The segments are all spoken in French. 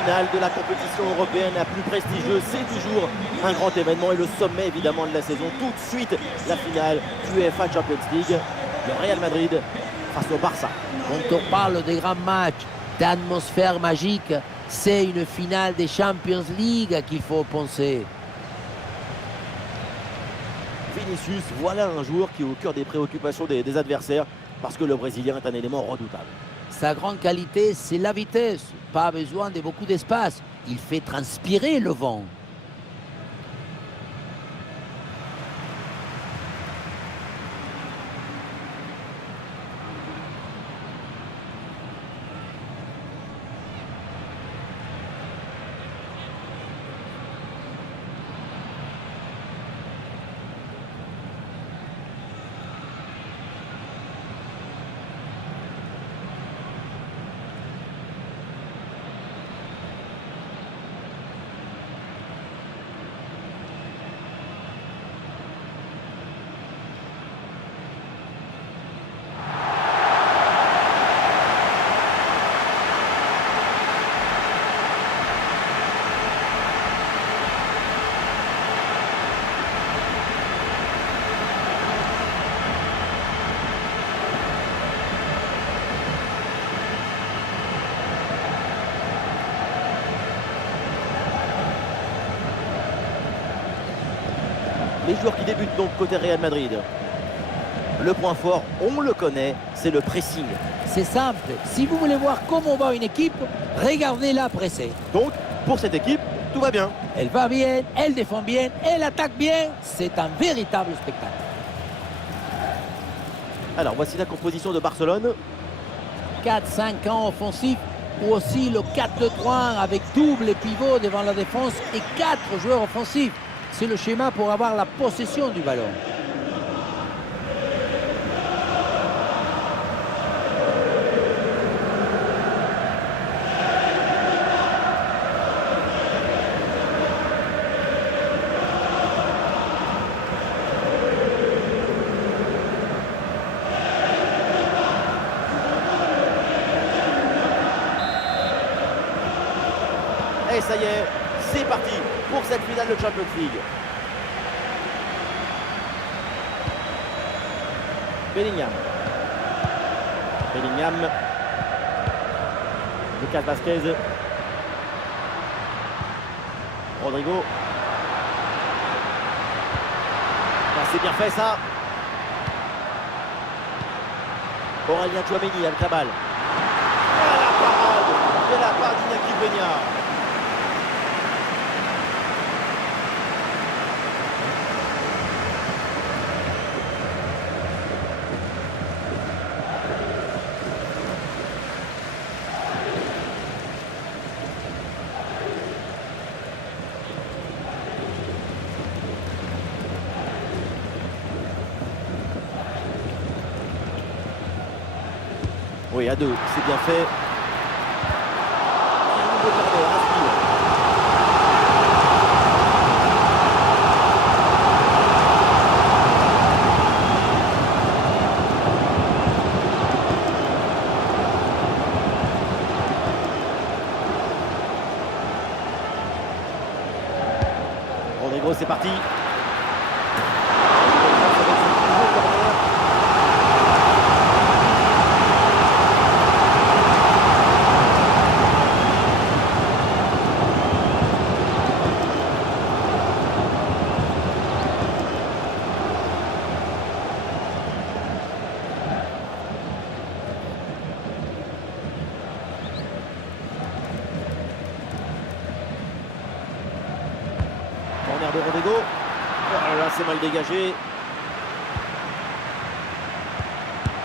finale de la compétition européenne la plus prestigieuse, c'est toujours un grand événement et le sommet évidemment de la saison. Tout de suite, la finale du UEFA Champions League, le Real Madrid face au Barça. Quand on parle des grands matchs, d'atmosphère magique, c'est une finale des Champions League qu'il faut penser. Vinicius, voilà un joueur qui est au cœur des préoccupations des adversaires parce que le Brésilien est un élément redoutable. Sa grande qualité, c'est la vitesse. Pas besoin de beaucoup d'espace. Il fait transpirer le vent. Les joueurs qui débutent donc côté Real Madrid. Le point fort, on le connaît, c'est le pressing. C'est simple. Si vous voulez voir comment va une équipe, regardez-la presser. Donc, pour cette équipe, tout va bien. Elle va bien, elle défend bien, elle attaque bien. C'est un véritable spectacle. Alors, voici la composition de Barcelone. 4-5 ans offensifs ou aussi le 4-2-3 avec double pivot devant la défense et 4 joueurs offensifs. C'est le schéma pour avoir la possession du ballon. Et ça y est, c'est parti pour cette finale de Champions League. Bellingham. Lucas Vazquez. Rodrigo. Ah, c'est bien fait ça. Aurélien Tchouaméni avec la balle. Ah, la parade de la part d'Iñaki Peña. Oui, à 2, c'est bien fait. Et un nouveau corner à suivre. Rodrigo, c'est parti. Corner de Rodrigo. Oh là, c'est mal dégagé.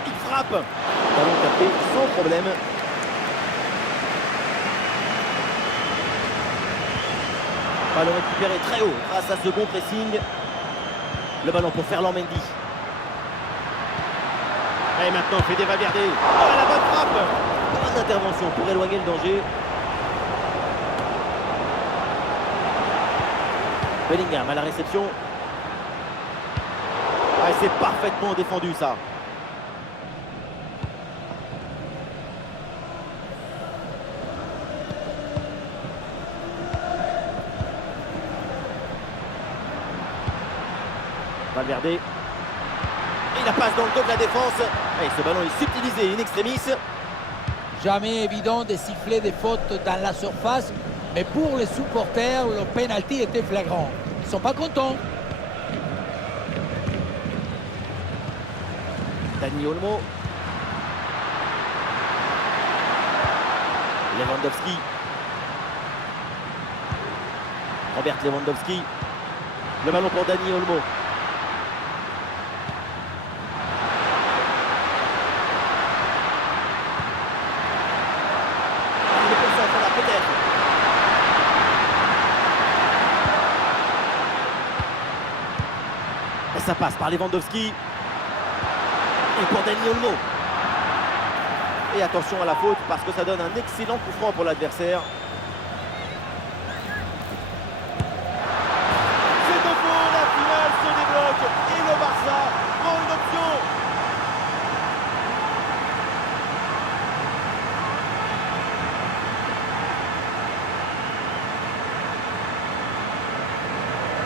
Il frappe. Ballon capté sans problème. Ballon récupéré très haut grâce à ce bon pressing. Le ballon pour Ferland Mendy. Et maintenant Fede Valverde. Oh, la bonne frappe. Bonne intervention pour éloigner le danger. Bellingham à la réception. Ah, c'est parfaitement défendu ça. Valverde. Et la passe dans le dos de la défense. Et ce ballon est subtilisé in extremis. Jamais évident de siffler des fautes dans la surface, mais pour les supporters, le penalty était flagrant. Ils ne sont pas contents. Dani Olmo. Lewandowski. Robert Lewandowski. Le ballon pour Dani Olmo. Le centre là, peut-être. Et ça passe par Lewandowski. Et pour Dani Olmo. Et attention à la faute parce que ça donne un excellent coup franc pour l'adversaire. C'est de faux, la finale se débloque et le Barça prend une option.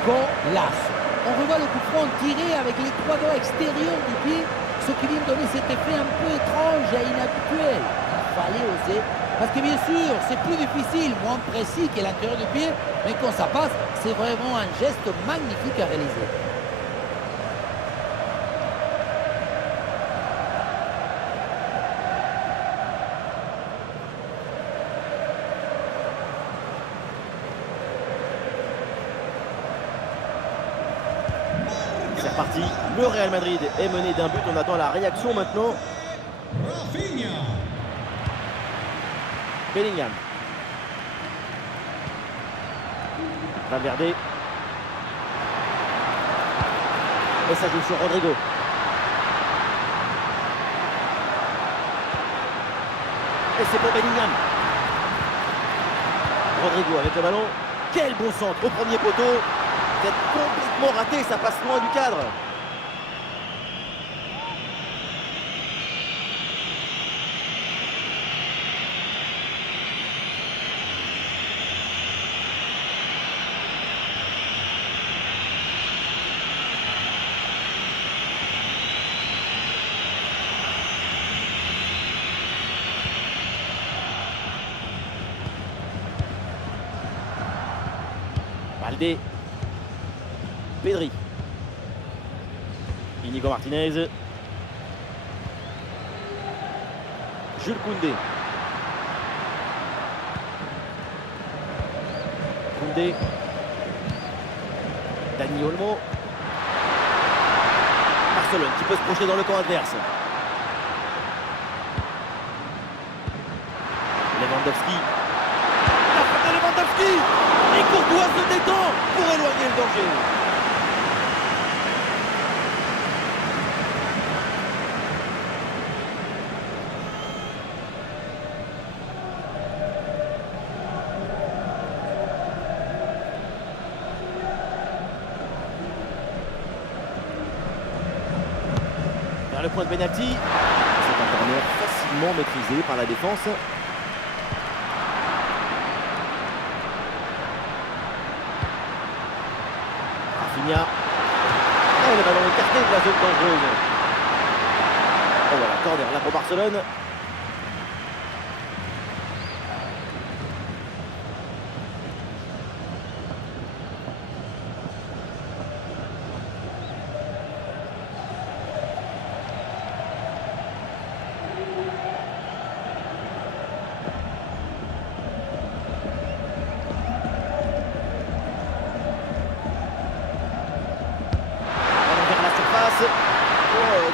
Golasso. On revoit le coup franc tiré avec les trois doigts extérieurs du pied, ce qui vient donner cet effet un peu étrange et inhabituel. Il fallait oser, parce que bien sûr, c'est plus difficile, moins précis que l'intérieur du pied, mais quand ça passe, c'est vraiment un geste magnifique à réaliser. C'est reparti, le Real Madrid est mené d'un but, on attend la réaction maintenant. Bellingham. Valverde. Et ça joue sur Rodrigo. Et c'est pour Bellingham. Rodrigo avec le ballon. Quel bon centre au premier poteau. C'est complètement raté, ça passe loin du cadre. Balde. Pedri. Inigo Martinez. Jules Koundé. Koundé. Dani Olmo. Barcelone qui peut se projeter dans le camp adverse. Lewandowski. La frappe de Lewandowski. Et Courtois se détend pour éloigner le danger. Vers le point de pénalty. C'est un corner facilement maîtrisé par la défense. Rafinha. Oh, le ballon écarté de la zone dangereuse. Oh voilà, corner là pour Barcelone.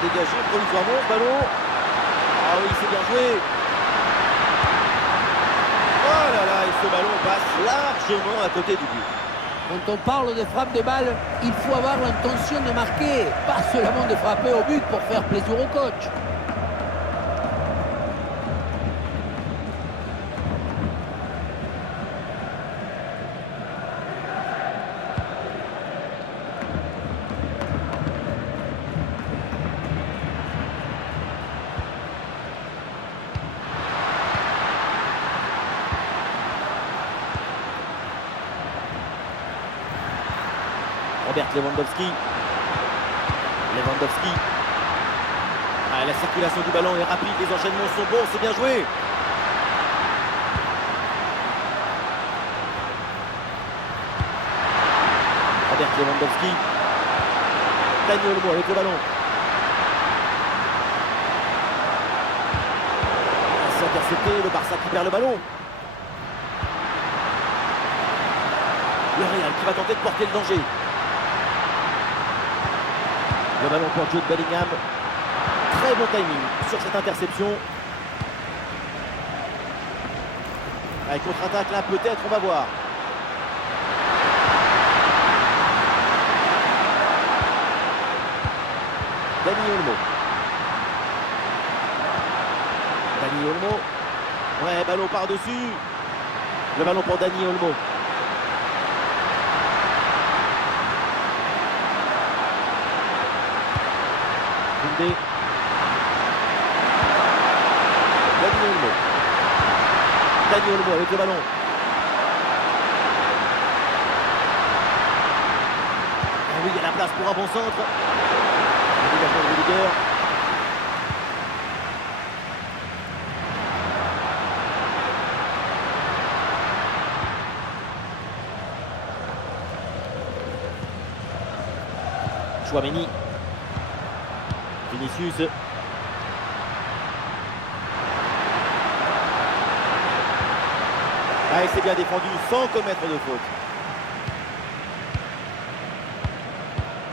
Dégagé provisoirement ce ballon. Ah oui, c'est bien joué. Oh là là, et ce ballon passe largement à côté du but. Quand on parle de frappe de balle, il faut avoir l'intention de marquer, pas seulement de frapper au but pour faire plaisir au coach. Robert Lewandowski. Lewandowski. Ah, la circulation du ballon est rapide, les enchaînements sont bons, c'est bien joué. Robert Lewandowski. Dani Olmo avec le ballon. C'est intercepté, le Barça qui perd le ballon. Le Real qui va tenter de porter le danger. Le ballon pour Jude Bellingham. Très bon timing sur cette interception. Avec contre-attaque là, peut-être, on va voir. Dani Olmo. Dani Olmo. Ouais, ballon par-dessus. Le ballon pour Dani Olmo. Koundé. Dani Olmo. Dani Olmo avec le ballon. Ah oui, il y a la place pour un bon centre. Le dégagement de Rudiger. Chouameni. Vinicius. Ah, il s'est bien défendu sans commettre de faute.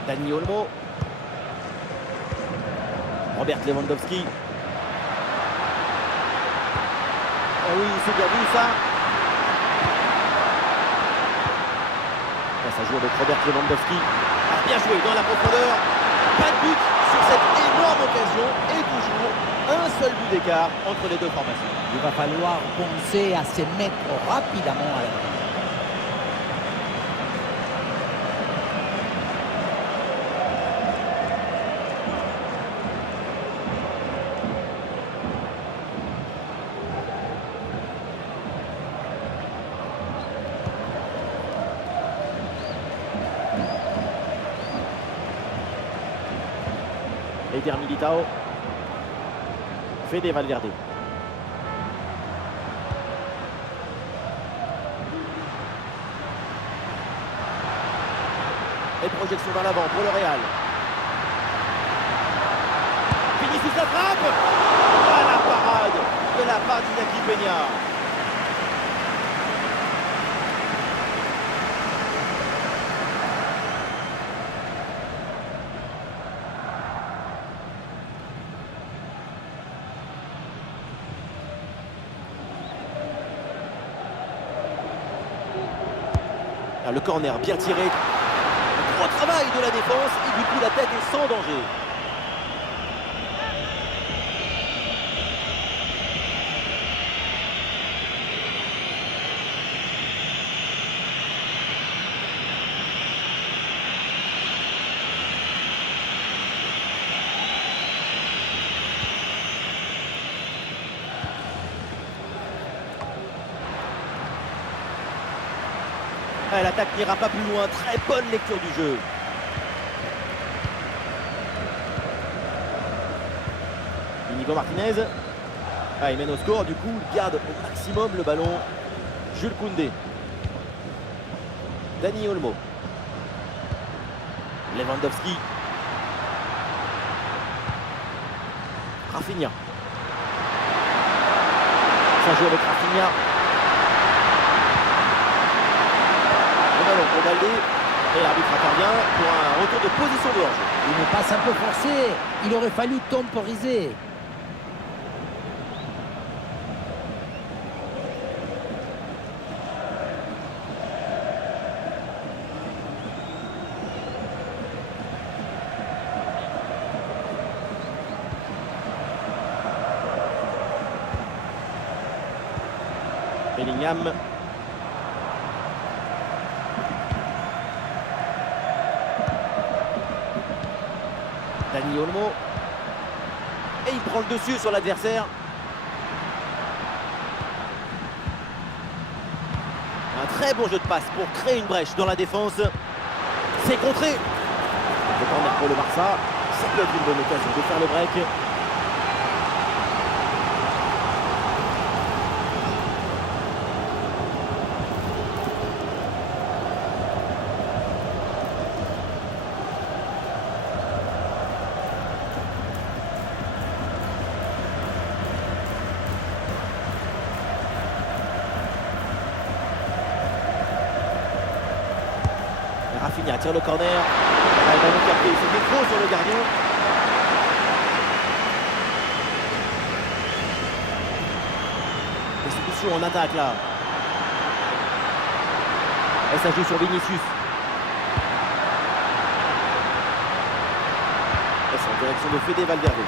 Dani Olmo. Robert Lewandowski. Ah oui, c'est bien vu ça. Ça joue avec Robert Lewandowski. Ah, bien joué dans la profondeur. Pas de but sur cette énorme occasion et toujours un seul but d'écart entre les deux formations. Il va falloir penser à se mettre rapidement à l'abri. Eder Militao. Fede Valverde. Et projection vers l'avant pour le Real. Vinicius la frappe. Ah, la parade de la part d'Iñaki Peña. Ah, le corner bien tiré. Un gros travail de la défense et du coup la tête est sans danger. Ah, l'attaque n'ira pas plus loin, très bonne lecture du jeu. Inigo Martinez. Ah, il mène au score, du coup, il garde au maximum le ballon. Jules Koundé. Dani Olmo. Lewandowski. Rafinha. Ça joue avec Rafinha. Le ballon pour Baldé. Et l'arbitre intervient pour un retour de position de hors-jeu. Une passe un peu forcée. Il aurait fallu temporiser. Bellingham. Dani Olmo. Et il prend le dessus sur l'adversaire. Un très bon jeu de passe pour créer une brèche dans la défense. C'est contré. Le corner pour le Barça. Ça peut être une bonne occasion de faire le break. Rafinha tire le corner. Elle va nous capter. C'était trop sur le gardien. Des solutions en attaque là. Et ça joue sur Vinicius. Et c'est en direction de Fede Valverde.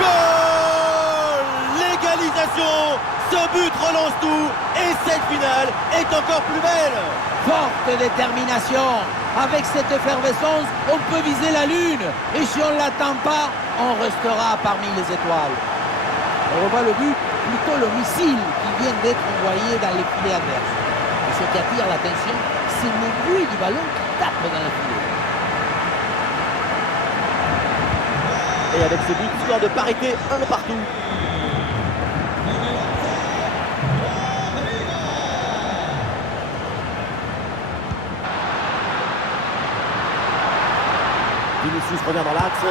Goal! L'égalisation! Ce but relance tout. Et cette finale est encore plus belle. Forte détermination. Avec cette effervescence, on peut viser la lune. Et si on ne l'attend pas, on restera parmi les étoiles. On revoit le but, plutôt le missile qui vient d'être envoyé dans les filets adverses. Et ce qui attire l'attention, c'est le bruit du ballon qui tape dans les filets. Et avec ce but, score de parité, 1 partout. Vinicius revient dans l'axe.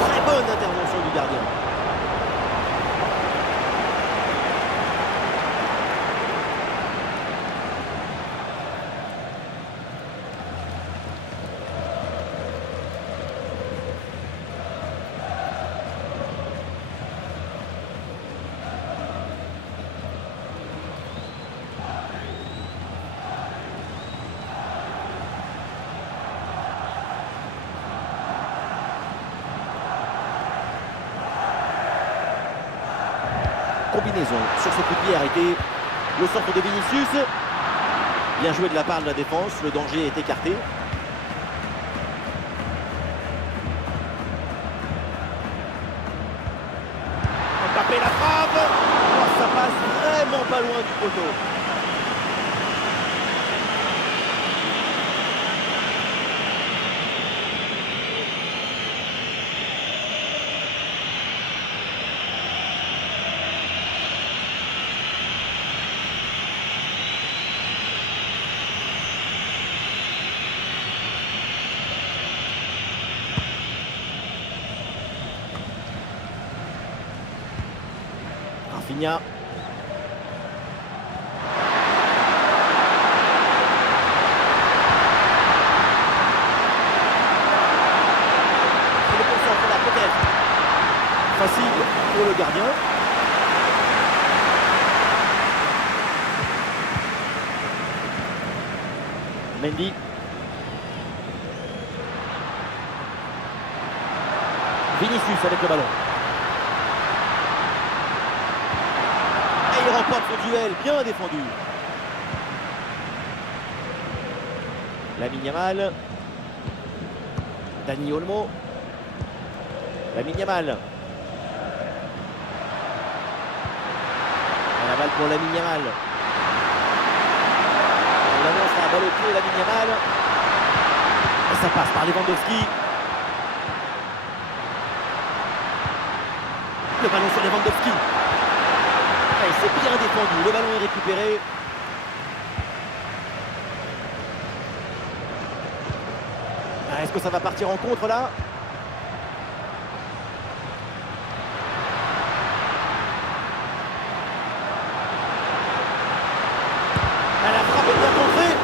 Très bonne intervention du gardien. Combinaison sur ce coup de pied arrêté. Le centre de Vinicius. Bien joué de la part de la défense. Le danger est écarté. Mbappé la frappe. Oh, ça passe vraiment pas loin du poteau. Rafinha. Il est concentré là peut-être. Facile pour le gardien. Mendy. Vinicius avec le ballon. Il remporte ce duel, bien défendu. Lamine Yamal. Dani Olmo. Lamine Yamal. La balle pour Lamine Yamal. On annonce la balle au pied, Lamine Yamal. Et ça passe par Lewandowski. Le ballon sur Lewandowski. Et c'est bien défendu, le ballon est récupéré. Est-ce que ça va partir en contre là? La frappe est bien contrée.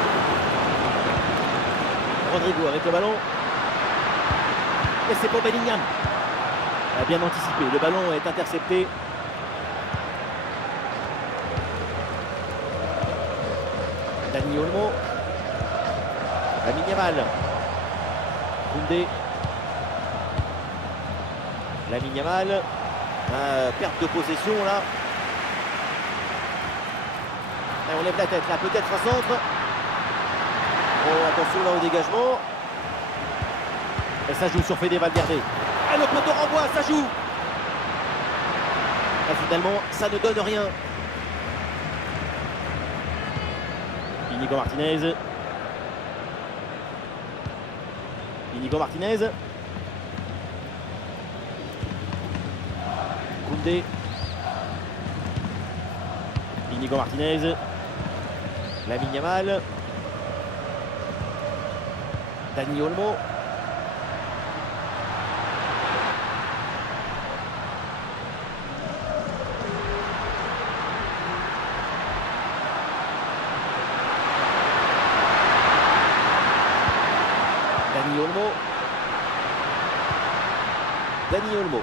Rodrigo avec le ballon. Et c'est pour Bellingham. Bien anticipé, le ballon est intercepté. Dani Olmo. Lamine Yamal. Koundé. Lamine Yamal. Perte de possession là. Et on lève la tête là, peut-être un centre. Oh, attention là au dégagement. Et ça joue sur Fede Valverde. Et le poteau renvoie, ça joue. Et finalement, ça ne donne rien. Inigo Martinez. Inigo Martinez. Koundé. Inigo Martinez. Lamine Yamal. Dani Olmo. Dani Olmo. Dani Olmo.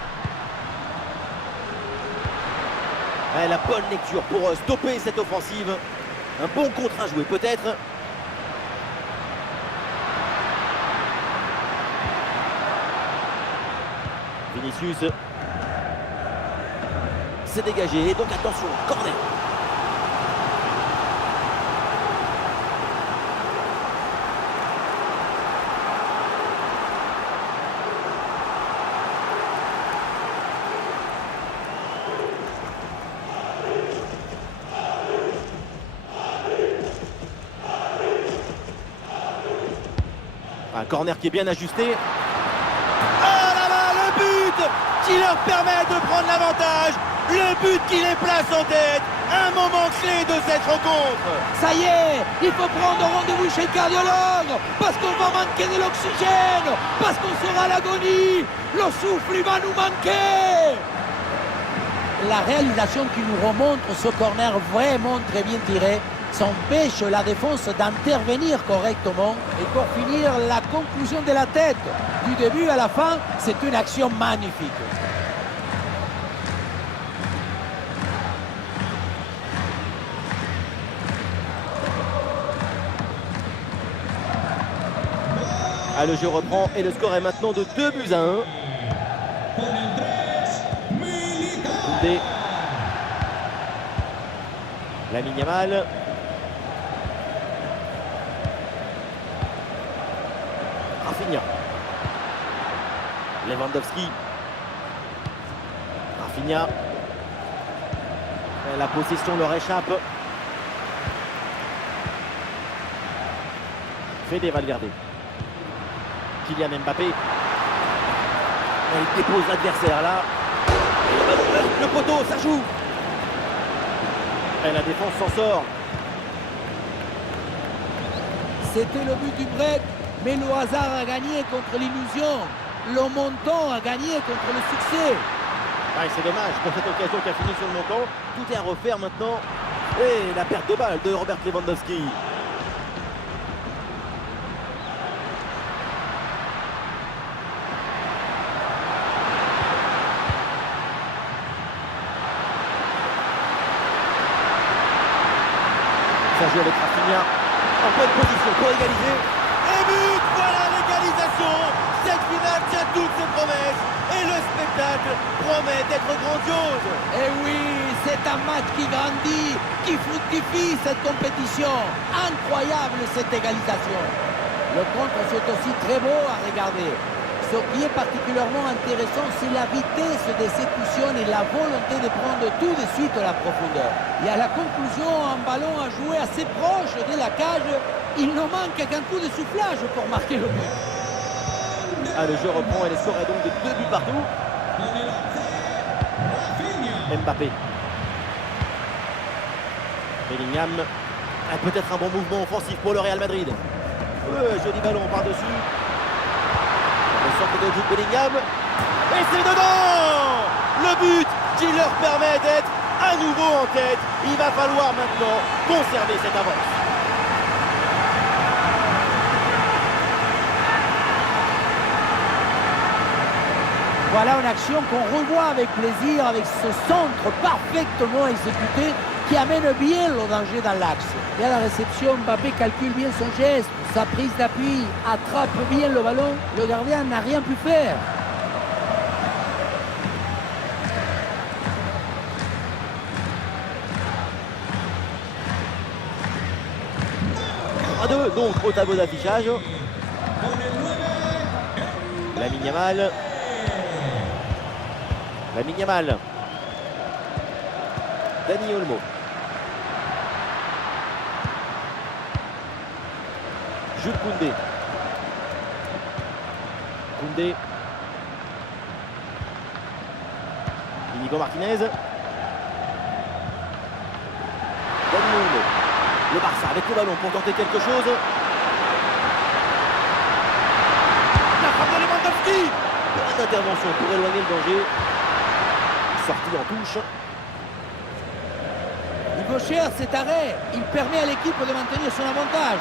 Ouais, la bonne lecture pour stopper cette offensive. Un bon contre à jouer peut-être. Vinicius. C'est dégagé. Et donc attention, corner. Un corner qui est bien ajusté. Oh là là, le but qui leur permet de prendre l'avantage. Le but qui les place en tête. Un moment clé de cette rencontre. Ça y est, il faut prendre rendez-vous chez le cardiologue parce qu'on va manquer de l'oxygène, parce qu'on sera à l'agonie. Le souffle, il va nous manquer. La réalisation qui nous remontre ce corner vraiment très bien tiré s'empêche la défense d'intervenir correctement. Et pour finir, la conclusion de la tête, du début à la fin, c'est une action magnifique. Ah, le jeu reprend et le score est maintenant de 2-1. Koundé. Lamine Yamal. Rafinha. Lewandowski. Rafinha. Et la possession leur échappe. Fede Valverde. Kylian Mbappé. Il dépose l'adversaire là. Le poteau, ça joue. Et la défense s'en sort. C'était le but du break, mais le hasard a gagné contre l'illusion. Le montant a gagné contre le succès. Ouais, c'est dommage pour cette occasion qui a fini sur le montant. Tout est à refaire maintenant. Et la perte de balle de Robert Lewandowski. Ça joue avec Rafinha en bonne position pour égaliser. Et but, voilà l'égalisation. Cette finale tient toutes ses promesses et le spectacle promet d'être grandiose. Et oui, c'est un match qui grandit, qui fructifie cette compétition. Incroyable cette égalisation. Le contre, c'est aussi très beau à regarder. Ce qui est particulièrement intéressant, c'est la vitesse d'exécution et la volonté de prendre tout de suite la profondeur. Et à la conclusion, un ballon à jouer assez proche de la cage, il ne manque qu'un coup de soufflage pour marquer le but. Ah, le jeu reprend et les scores est donc de 2 buts partout. Mbappé. Bellingham. Ah, peut-être un bon mouvement offensif pour le Real Madrid. Joli ballon par-dessus. Le centre de jeu de Bellingham. Et c'est dedans. Le but qui leur permet d'être à nouveau en tête. Il va falloir maintenant conserver cette avance. Voilà une action qu'on revoit avec plaisir, avec ce centre parfaitement exécuté qui amène bien le danger dans l'axe. Et à la réception, Mbappé calcule bien son geste, sa prise d'appui, attrape bien le ballon. Le gardien n'a rien pu faire. À 2 donc au tableau d'affichage. Lamine Yamal. Lamine Yamal. Dani Olmo. Jules Koundé. Koundé. Inigo Martinez. Dani Olmo. Le Barça avec le ballon pour tenter quelque chose. La frappe de Lewandowski. Bonne intervention pour éloigner le danger. Sortie en touche. Il cher cet arrêt. Il permet à l'équipe de maintenir son avantage.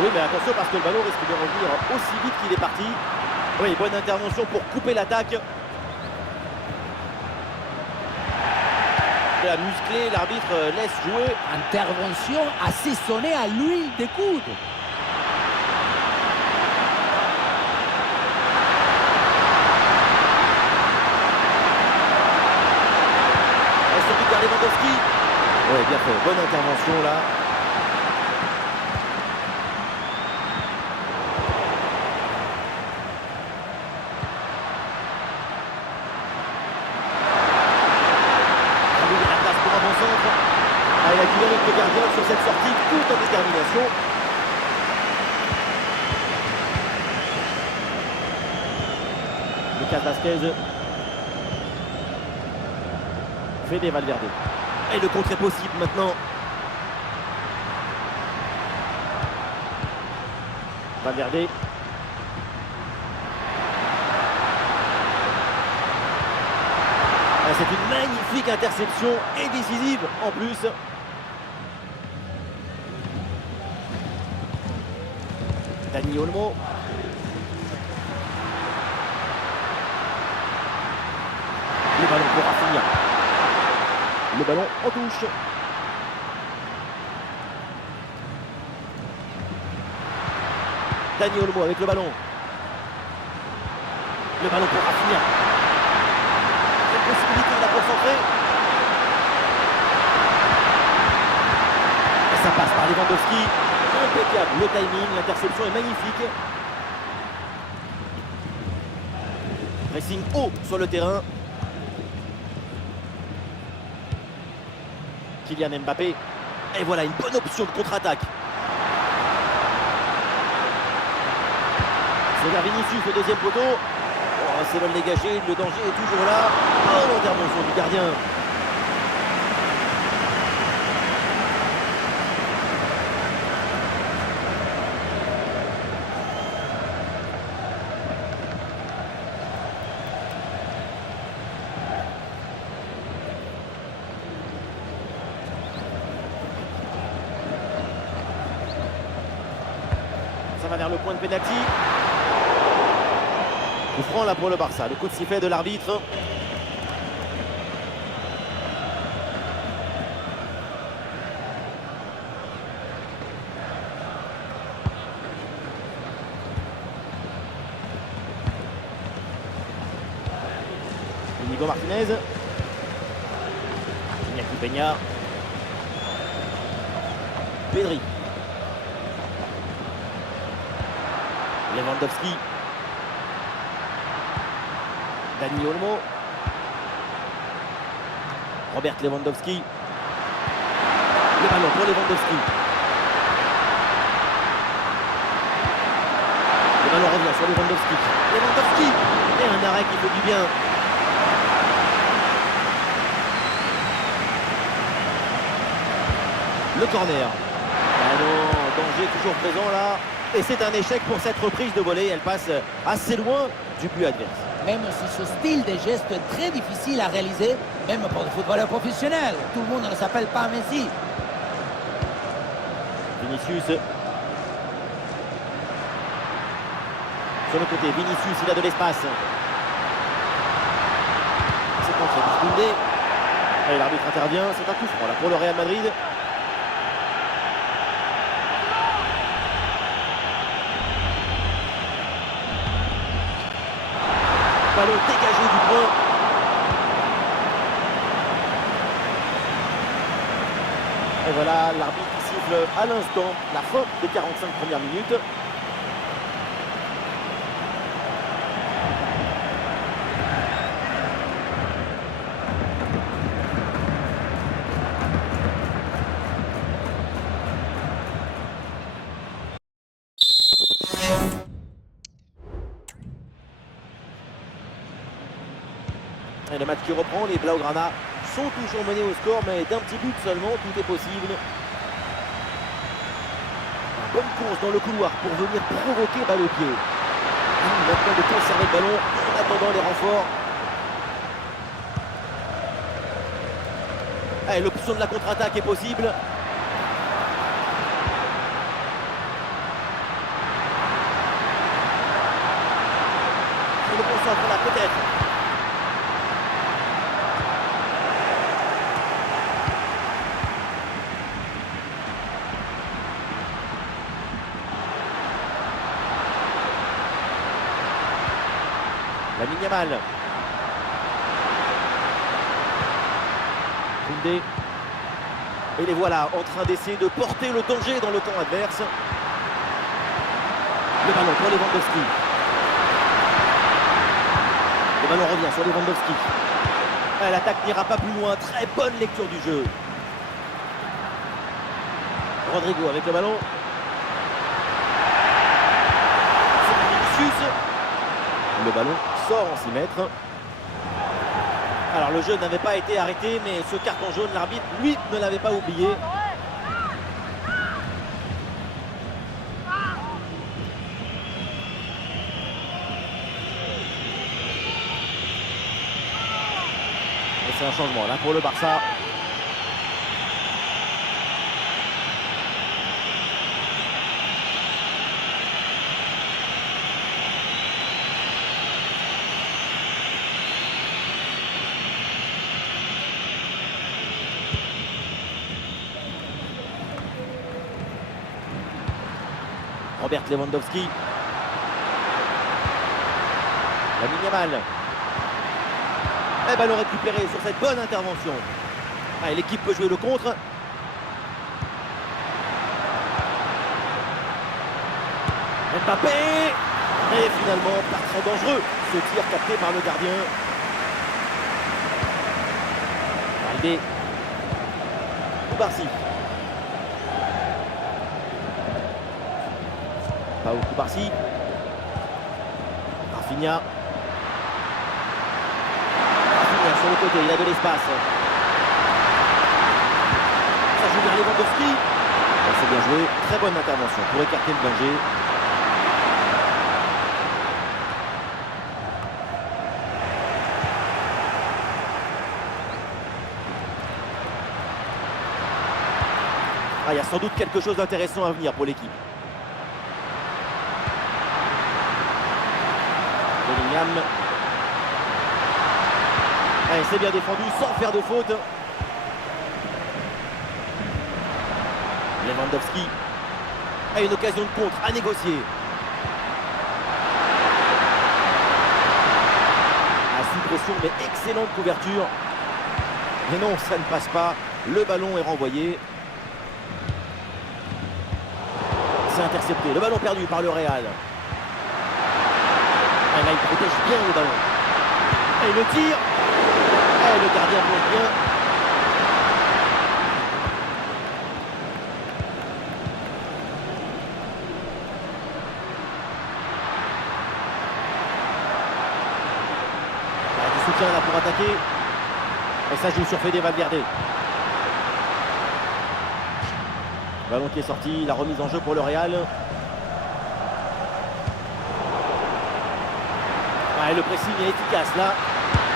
Oui, mais attention parce que le ballon risque de revenir aussi vite qu'il est parti. Oui, bonne intervention pour couper l'attaque. La musclée, l'arbitre laisse jouer. Intervention assaisonnée à l'huile des coudes. Lewandowski. Oui, bien fait. Bonne intervention là. La place pour un bon centre. Ah, il a du mérite le gardien sur cette sortie, tout en détermination. Lucas Vazquez. Fede Valverde. Et le contre est possible maintenant. Valverde. C'est une magnifique interception et décisive en plus. Dani Olmo. Le ballon pour Rafinha. Le ballon en touche. Dani Olmo avec le ballon. Le ballon pour Rafinha. Quelle possibilité de la concentrer. Et ça passe par Lewandowski. Impeccable le timing, l'interception est magnifique. Pressing haut sur le terrain. Kylian Mbappé. Et voilà une bonne option de contre-attaque. C'est vers Vinicius, le deuxième poteau. Oh, c'est le dégagé, le danger est toujours là. Oh, l'intervention du gardien. Ça va vers le point de pénalty. Coup franc là pour le Barça. Le coup de sifflet de l'arbitre. Inigo Martinez. Iñaki Peña. Pedri. Lewandowski. Dani Olmo. Robert Lewandowski. Le ballon pour Lewandowski. Le ballon revient sur Lewandowski. Lewandowski. Et un arrêt qui fait du bien. Le corner. Ah non, danger toujours présent là. Et c'est un échec pour cette reprise de volée. Elle passe assez loin du but adverse. Même si ce style de geste est très difficile à réaliser, même pour les footballeurs professionnels. Tout le monde ne s'appelle pas Messi. Vinicius. Sur le côté, Vinicius, il a de l'espace. C'est contre Koundé. Et l'arbitre intervient. C'est un coup franc là pour le Real Madrid. Ballon dégagé du point. Et voilà, l'arbitre siffle à l'instant la fin des 45 premières minutes. Et le match qui reprend, les Blaugrana sont toujours menés au score, mais d'un petit but seulement, tout est possible. Une bonne course dans le couloir pour venir provoquer balle au pied. Maintenant de conserver le ballon en attendant les renforts. Allez, l'option de la contre-attaque est possible. Et le concentre là peut-être. Lamine Yamal. Koundé. Et les voilà en train d'essayer de porter le danger dans le camp adverse. Le ballon pour Lewandowski. Le ballon revient sur Lewandowski. L'attaque n'ira pas plus loin. Très bonne lecture du jeu. Rodrigo avec le ballon. C'est Vinicius. Le ballon sort en 6 mètres. Alors le jeu n'avait pas été arrêté, mais ce carton jaune, l'arbitre, lui, ne l'avait pas oublié. Et c'est un changement là pour le Barça. Robert Lewandowski. Lamine Yamal. Et ballon récupéré sur cette bonne intervention. Allez, l'équipe peut jouer le contre. Mbappé. Et finalement, pas très dangereux. Ce tir capté par le gardien. Valde. Koubarsi. Pau Koubarsi. Rafinha. Rafinha sur le côté, il a de l'espace. Ça joue vers Lewandowski. C'est bien joué, très bonne intervention pour écarter le danger. Il y a sans doute quelque chose d'intéressant à venir pour l'équipe. Bellingham. Allez, c'est bien défendu sans faire de faute. Lewandowski a une occasion de contre à négocier. Sous pression, mais excellente couverture. Mais non, ça ne passe pas. Le ballon est renvoyé. C'est intercepté. Le ballon perdu par le Real. Et là, il protège bien le ballon. Et le tir. Et le gardien plonge bien. Du soutien là pour attaquer. Et ça joue sur Fede Valverde. Ballon qui est sorti, la remise en jeu pour le Real. Et le pressing est efficace là.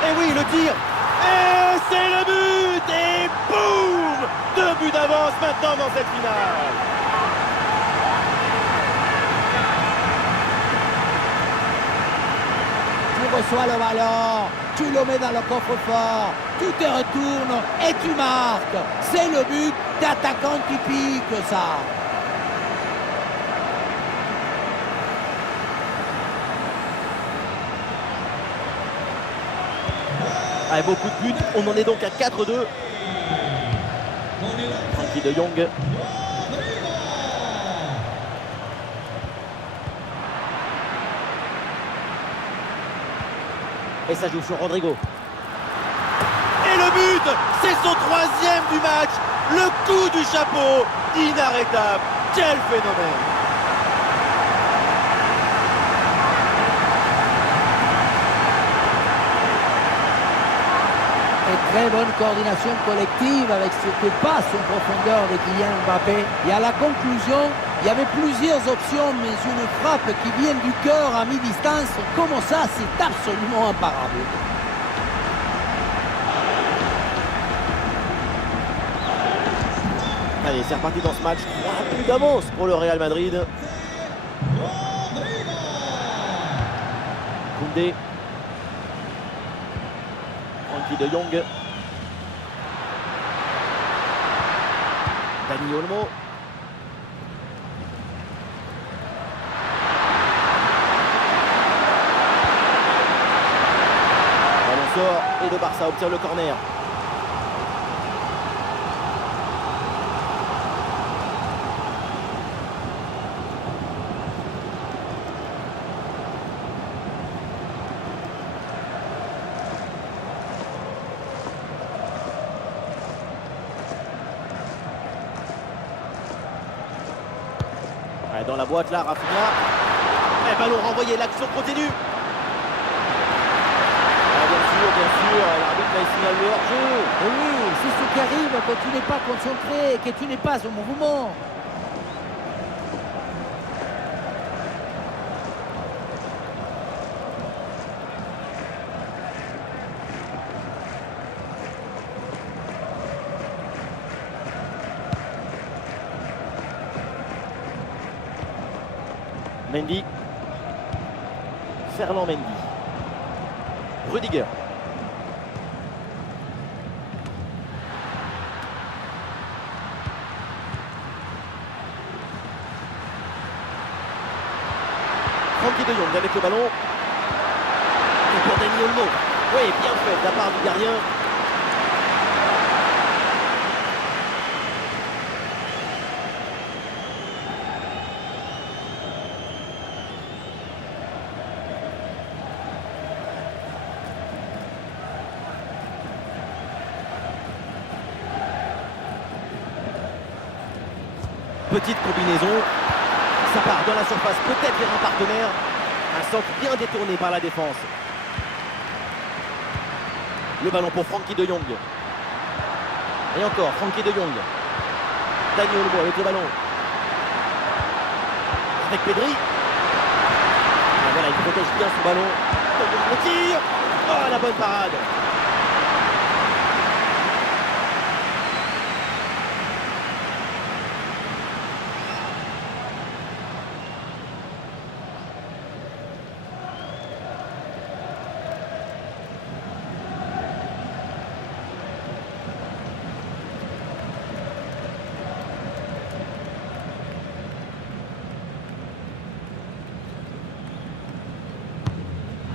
Et oui, le tir. Et c'est le but. Et boum, 2 buts d'avance maintenant dans cette finale. Tu reçois le ballon, tu le mets dans le coffre-fort, tu te retournes et tu marques. C'est le but d'attaquant typique, ça. Avec beaucoup de buts, on en est donc à 4-2. Frankie de Jong. Et ça joue sur Rodrigo. Et le but, c'est son 3e du match. Le coup du chapeau, inarrêtable. Quel phénomène. très bonne coordination collective avec cette passe en profondeur de Kylian Mbappé. Et à la conclusion, il y avait plusieurs options, mais une frappe qui vient du cœur à mi-distance, comme ça, c'est absolument imparable. Allez, c'est reparti dans ce match. 3 buts d'avance pour le Real Madrid. Koundé. Frenkie de Jong. Dani Olmo. Ballon sort et le Barça obtient le corner. Dans la boîte là, Rafinha. Et ballon renvoyé, l'action continue. Bien sûr, l'arbitre va signaler le hors-jeu. Et oui, c'est ce qui arrive quand tu n'es pas concentré, que tu n'es pas au mouvement. Mendy. Ferland Mendy. Rudiger. Frenkie de Jong avec le ballon. Et pour Dani Olmo. Oui, bien fait de la part du gardien. Petite combinaison, ça part dans la surface, peut-être vers un partenaire. Un centre bien détourné par la défense. Le ballon pour Frenkie de Jong. Et encore, Frenkie de Jong. Dani Olmo avec le ballon. Avec Pedri. Et voilà, il protège bien son ballon. Le tir. Oh, la bonne parade.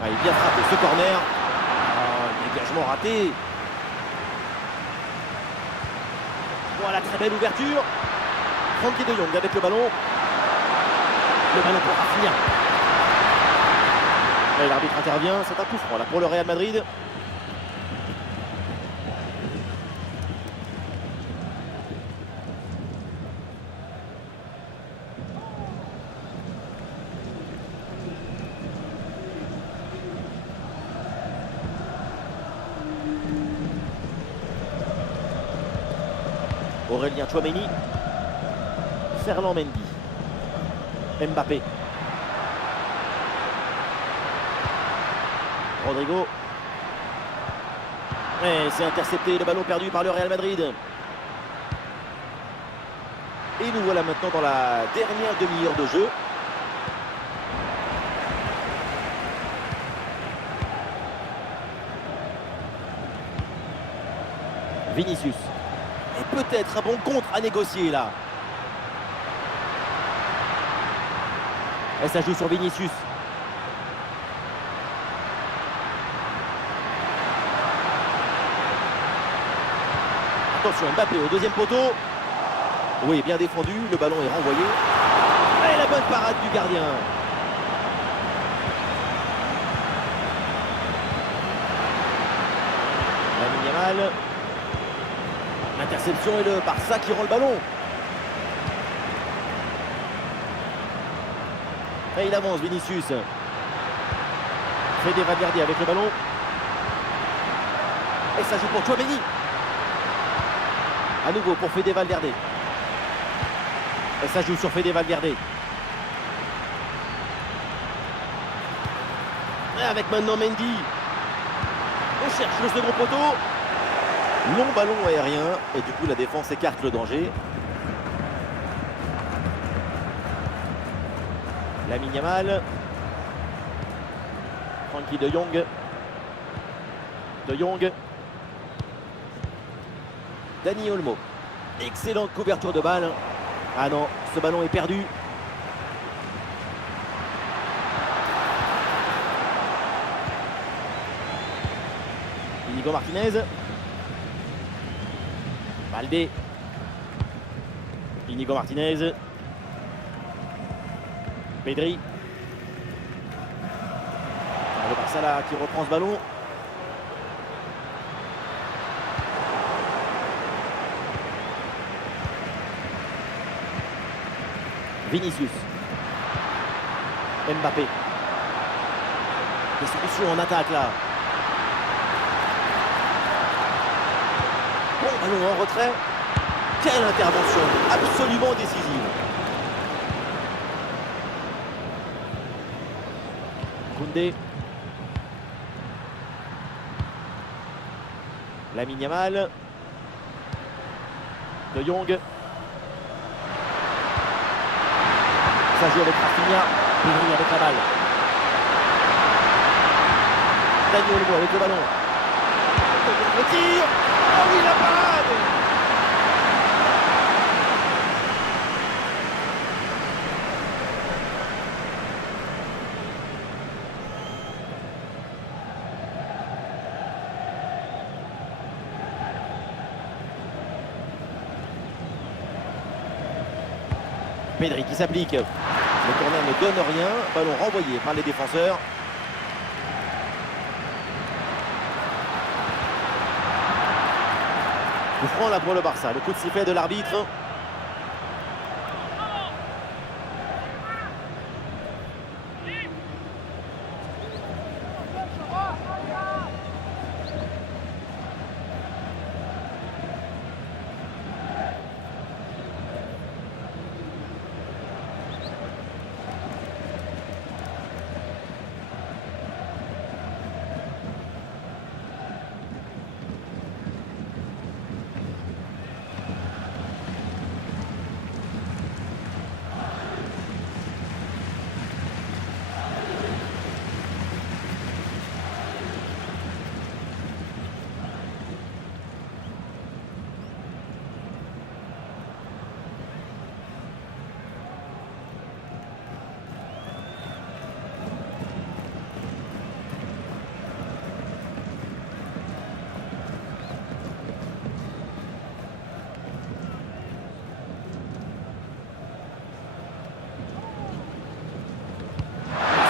Ah, il vient frapper ce corner. Ah, dégagement raté. Voilà, très belle ouverture. Frenkie de Jong avec le ballon. Le ballon pour Rafinha. L'arbitre intervient, c'est un coup franc là pour le Real Madrid. Aurélien Tchouaméni. Ferland Mendy. Mbappé. Rodrigo. Et c'est intercepté, le ballon perdu par le Real Madrid. Et nous voilà maintenant dans la dernière demi-heure de jeu. Vinicius. Et peut-être un bon contre à négocier là. Et ça joue sur Vinicius. Attention, Mbappé au deuxième poteau. Oui, bien défendu, le ballon est renvoyé. Et la bonne parade du gardien. Lamine Yamal. L'interception et le Barça qui rend le ballon. Et il avance, Vinicius. Fede Valverde avec le ballon. Et ça joue pour Tchouaméni. À nouveau pour Fede Valverde. Et ça joue sur Fede Valverde. Et avec maintenant Mendy. On cherche le second poteau. Long ballon aérien. Et du coup la défense écarte le danger. Lamine Yamal. Frenkie de Jong. De Jong. Dani Olmo. Excellente couverture de balle. Ah non, ce ballon est perdu. Inigo Martinez. Balde. Inigo Martinez. Pedri. Le Barça là qui reprend ce ballon. Vinicius. Mbappé. Des solutions en attaque là. Bon ballon en retrait. Quelle intervention absolument décisive. Koundé. Lamine Yamal. De Jong. Ça joue avec Rafinha. Pedri avec la balle. Dani Olmo avec le ballon. Le tir. Oh oui, la parade. Pedri qui s'applique. Le corner ne donne rien. Ballon renvoyé par les défenseurs. Coup franc là pour le Barça. Le coup de sifflet de l'arbitre.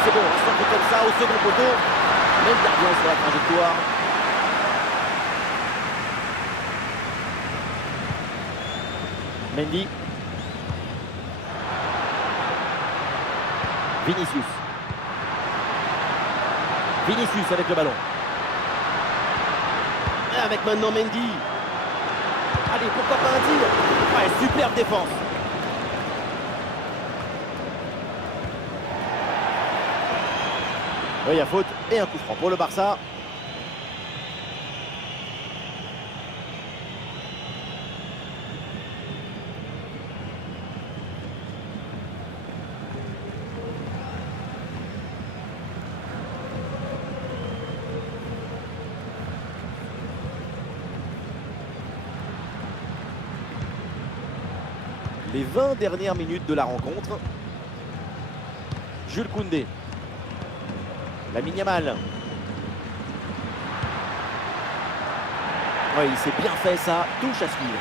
C'est bon, on sort comme ça au second poteau. Même gardien sur la trajectoire. Mendy. Vinicius. Vinicius avec le ballon. Et avec maintenant Mendy. Allez, pourquoi pas un tir. Ouais, superbe défense. Oui, il y a faute et un coup franc pour le Barça. Les 20 dernières minutes de la rencontre. Jules Koundé. Lamine Yamal. Oui, il s'est bien fait ça. Touche à suivre.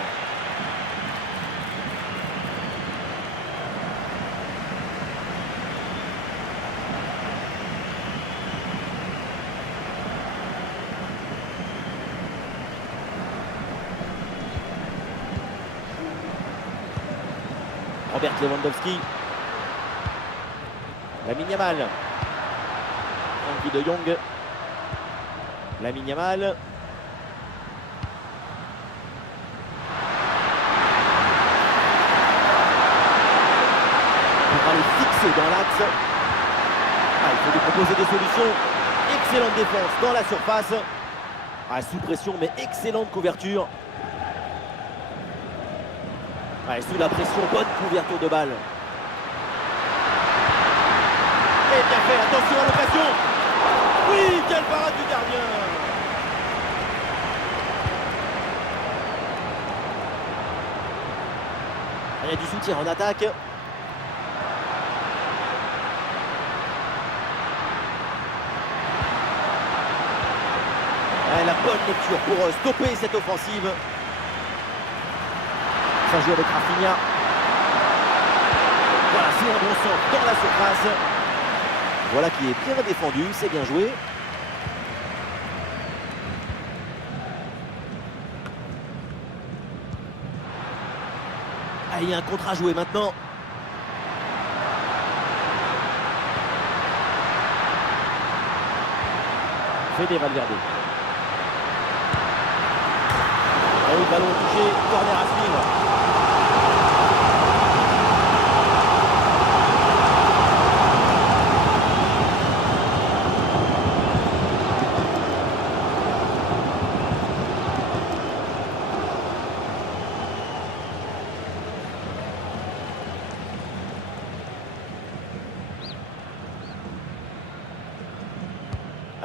Robert Lewandowski. Lamine Yamal. Frenkie de Jong. Lamine Yamal. poussé dans l'axe. Il faut lui proposer des solutions. Excellente défense dans la surface. Sous pression, mais excellente couverture. Sous la pression, bonne couverture de balle. Et bien fait, attention à l'occasion. Oui, quelle parade du gardien. Il y a du soutien en attaque. La bonne lecture pour stopper cette offensive. Ça joue avec Rafinha. Voilà, c'est un bon centre dans la surface. Voilà qui est bien défendu, c'est bien joué. Il y a un contre à jouer maintenant. Fede Valverde. Le ballon touché, corner à suivre.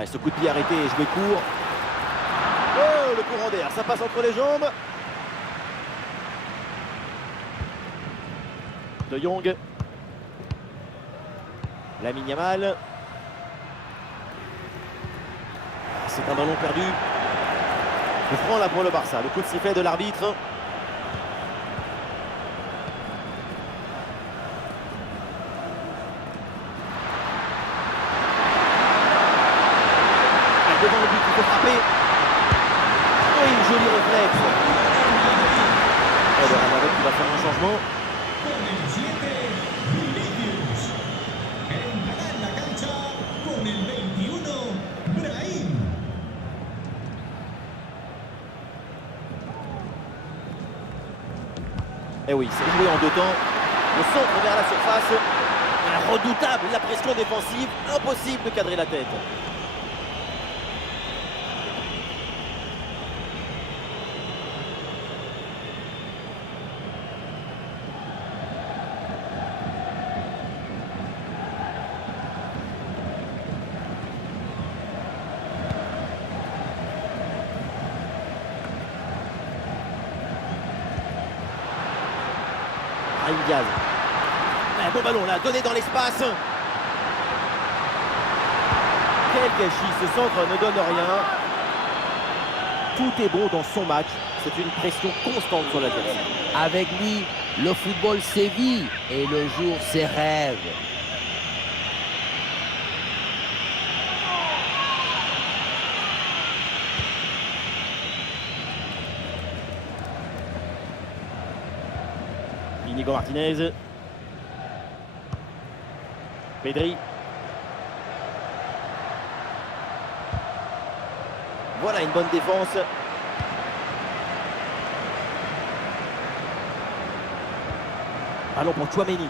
Ce coup de pied arrêté et joué court. Oh, le courant d'air, ça passe entre les jambes. De Jong. Lamine Yamal. C'est un ballon perdu. Coup franc là pour le Barça. Le coup de sifflet de l'arbitre. Devant le but, il faut frapper. Oui, joli réflexe. Le Real Madrid qui va faire un changement. Et oui, c'est joué en deux temps. Le centre vers la surface. Redoutable, la pression défensive. Impossible de cadrer la tête. Diaz. Bon ballon là, donné dans l'espace. Quel gâchis, ce centre ne donne rien. Tout est bon dans son match. C'est une pression constante sur l'adversaire. Avec lui, le football sévit et le jour ses rêves. Inigo Martinez. Pedri. Voilà une bonne défense. Ballon pour Tchouaméni.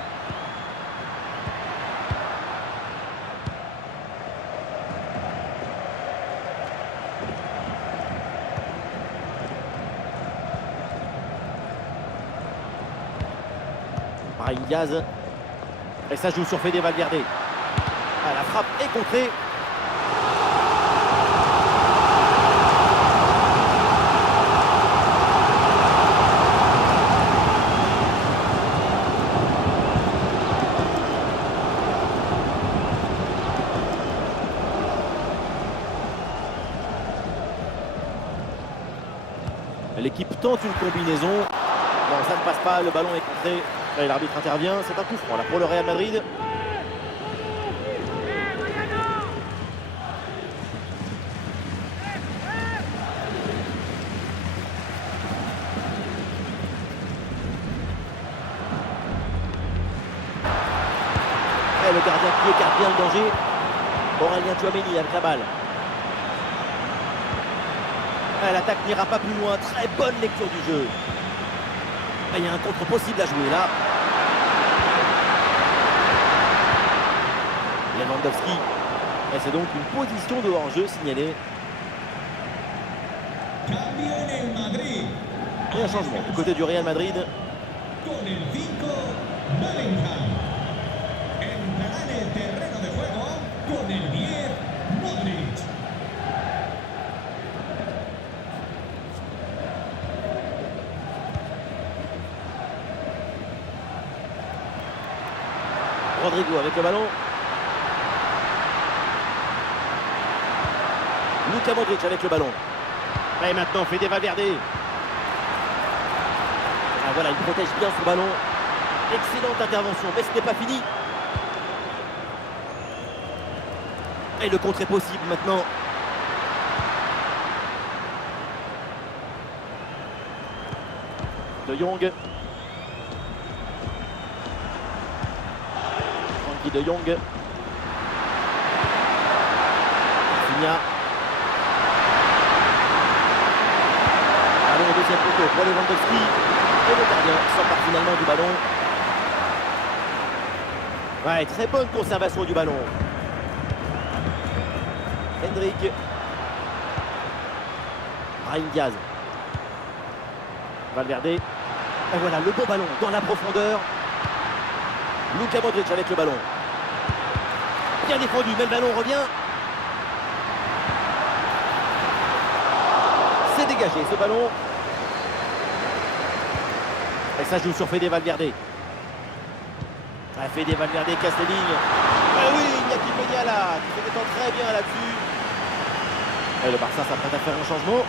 Brahim Diaz. Et ça joue sur Fede Valverde. La frappe est contrée. L'équipe tente une combinaison. Bon, ça ne passe pas, le ballon est contré. Et l'arbitre intervient, c'est un coup franc là pour le Real Madrid. Et le gardien qui écarte bien le danger. Aurélien Tchouaméni avec la balle. L'attaque n'ira pas plus loin, très bonne lecture du jeu. Il y a un contre possible à jouer là. Lewandowski. Et c'est donc une position de hors-jeu signalée. Et un changement du côté du Real Madrid. Con el 5, Bellingham. Entrará en el terreno de juego con el 10, Modric. Rodrigo avec le ballon. Luka Modric avec le ballon. Et maintenant Fede Valverde. Ah, voilà, il protège bien son ballon. Excellente intervention, mais ce n'est pas fini. Et le contre est possible maintenant. De Jong. Frankie de Jong. Rafinha. Allons au deuxième poteau pour Lewandowski. Et le gardien s'empare finalement du ballon. Ouais, très bonne conservation du ballon. Hendrik. Brahim Diaz. Valverde. Et voilà le bon ballon dans la profondeur. Luka Modric avec le ballon. Bien défendu, mais le ballon revient. C'est dégagé ce ballon. Et ça joue sur Fede Valverde. Fede Valverde casse les lignes. Ah oui, il y a Kipedia là, qui se détend très bien là-dessus. Et le Barça s'apprête à faire un changement.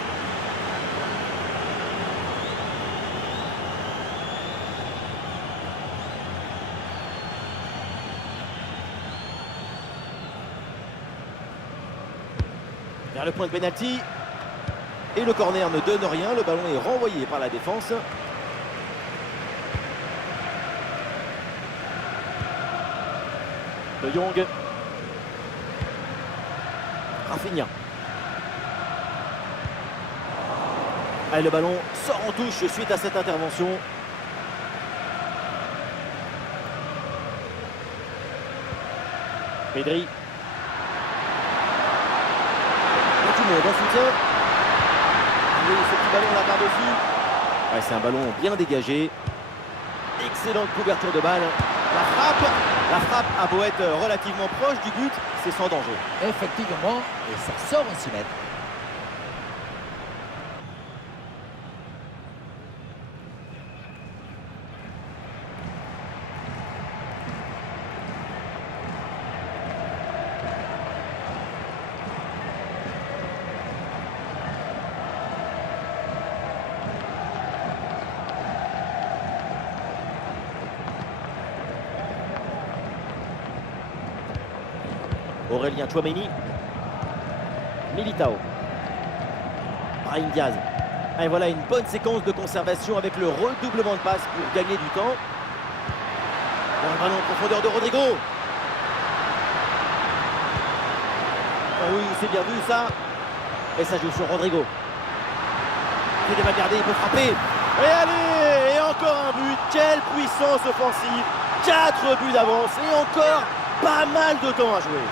Vers le point de pénalty. Et le corner ne donne rien. Le ballon est renvoyé par la défense. De Jong. Rafinha. Allez, le ballon sort en touche suite à cette intervention. Pedri. Et tout le monde en soutien. Oui, ce petit ballon là par-dessus. Ouais, c'est un ballon bien dégagé. Excellente couverture de balle. La frappe a beau être relativement proche du but, c'est sans danger. Effectivement, et ça sort en 6 mètres. Aurélien Tchouaméni. Militao. Brahim Diaz. Et voilà une bonne séquence de conservation avec le redoublement de passe pour gagner du temps. Dans le ballon en profondeur de Rodrigo. Ah oui, c'est bien vu ça. Et ça joue sur Rodrigo. Il va garder, il peut frapper. Et allez, et encore un but. Quelle puissance offensive. 4 buts d'avance et encore pas mal de temps à jouer.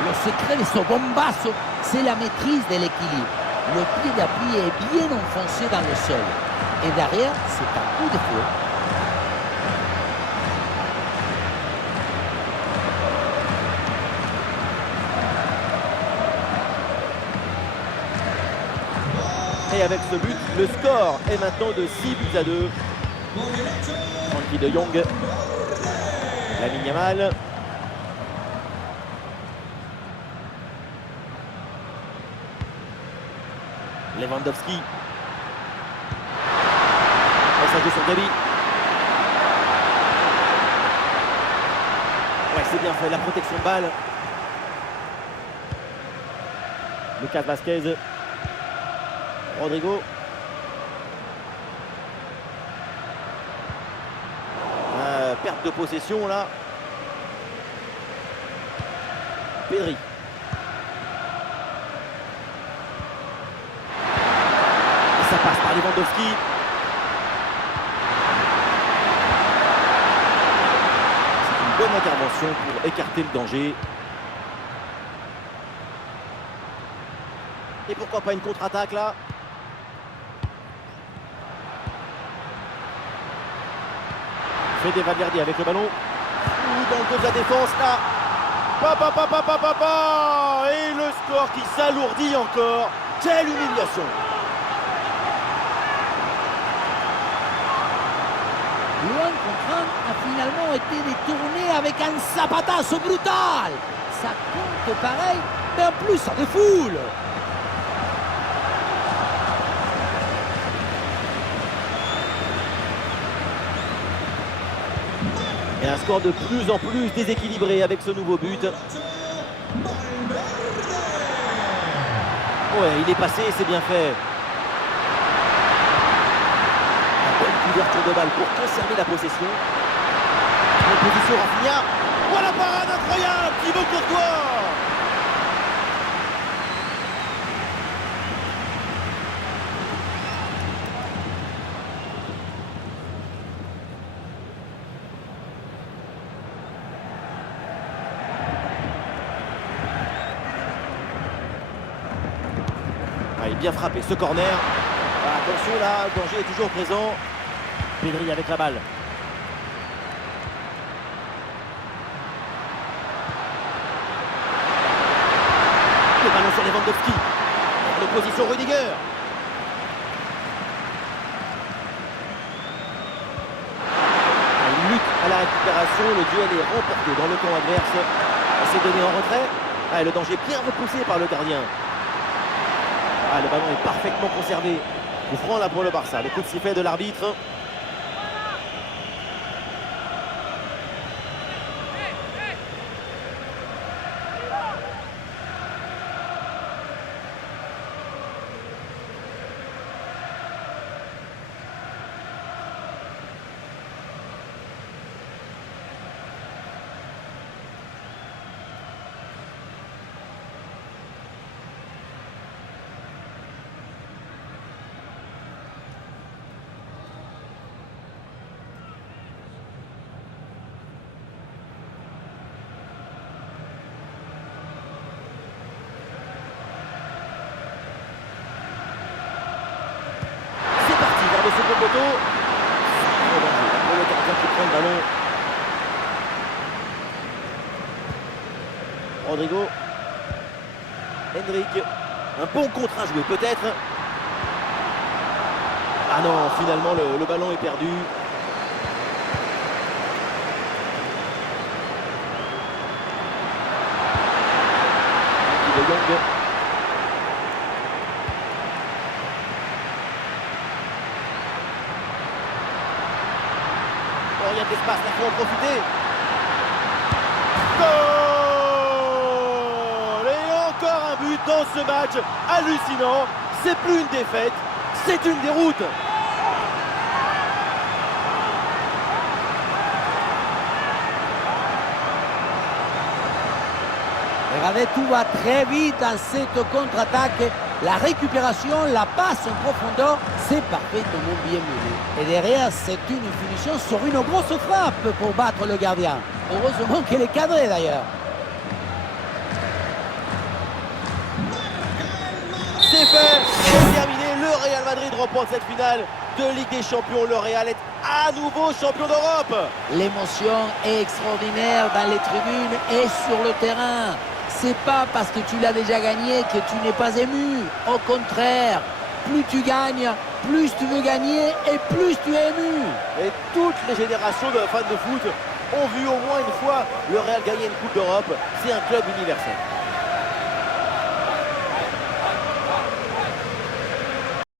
Le secret de ce bombasso, c'est la maîtrise de l'équilibre. Le pied d'appui est bien enfoncé dans le sol. Et derrière, c'est un coup de fouet. Et avec ce but, le score est maintenant de 6-2. Frankie de Jong. Lamine Yamal. Lewandowski. Et ça joue sur Gabi. Ouais, c'est bien fait, la protection de balle. Lucas Vazquez. Rodrigo. Perte de possession là. Pedri. Ça passe par Lewandowski. bonne intervention pour écarter le danger. Et pourquoi pas une contre-attaque là? Fede Valverde avec le ballon. Ou dans le dos de la défense là. Et le score qui s'alourdit encore. Quelle humiliation! Luan Contran a finalement été détourné avec un zapatazo brutal. Ça compte pareil, mais en plus ça défoule. Et un score de plus en plus déséquilibré avec ce nouveau but. Ouais, il est passé, c'est bien fait. La bonne couverture de balle pour conserver la possession. Bonne position Rafinha. Voilà, parade incroyable, Thibaut Courtois. Il est bien frappé ce corner. Attention là, le danger est toujours présent. Pedri avec la balle. Le ballon sur Lewandowski. L'opposition Rudiger. Il lutte à la récupération. Le duel est remporté dans le camp adverse. Il s'est donné en retrait. Le danger bien repoussé par le gardien. Le ballon est parfaitement conservé. Coup franc là pour le Barça. Le coup de sifflet de l'arbitre. Le second poteau. Pour le gardien qui prend le ballon. Rodrigo. Hendrik. Un bon contre à jouer peut-être. Ah non, finalement le ballon est perdu. De Jong. Il y a de l'espace, il faut en profiter. Goal! Et encore un but dans ce match hallucinant. C'est plus une défaite, c'est une déroute. Regardez, tout va très vite dans cette contre-attaque. La récupération, la passe en profondeur, c'est parfaitement bien mené. Et derrière, c'est une finition sur une grosse frappe pour battre le gardien. Heureusement qu'elle est cadrée d'ailleurs. C'est fait, c'est terminé. Le Real Madrid remporte cette finale de Ligue des Champions. Le Real est à nouveau champion d'Europe. L'émotion est extraordinaire dans les tribunes et sur le terrain. C'est pas parce que tu l'as déjà gagné que tu n'es pas ému. Au contraire, plus tu gagnes, plus tu veux gagner et plus tu es ému. Et toutes les générations de fans de foot ont vu au moins une fois le Real gagner une Coupe d'Europe. C'est un club universel.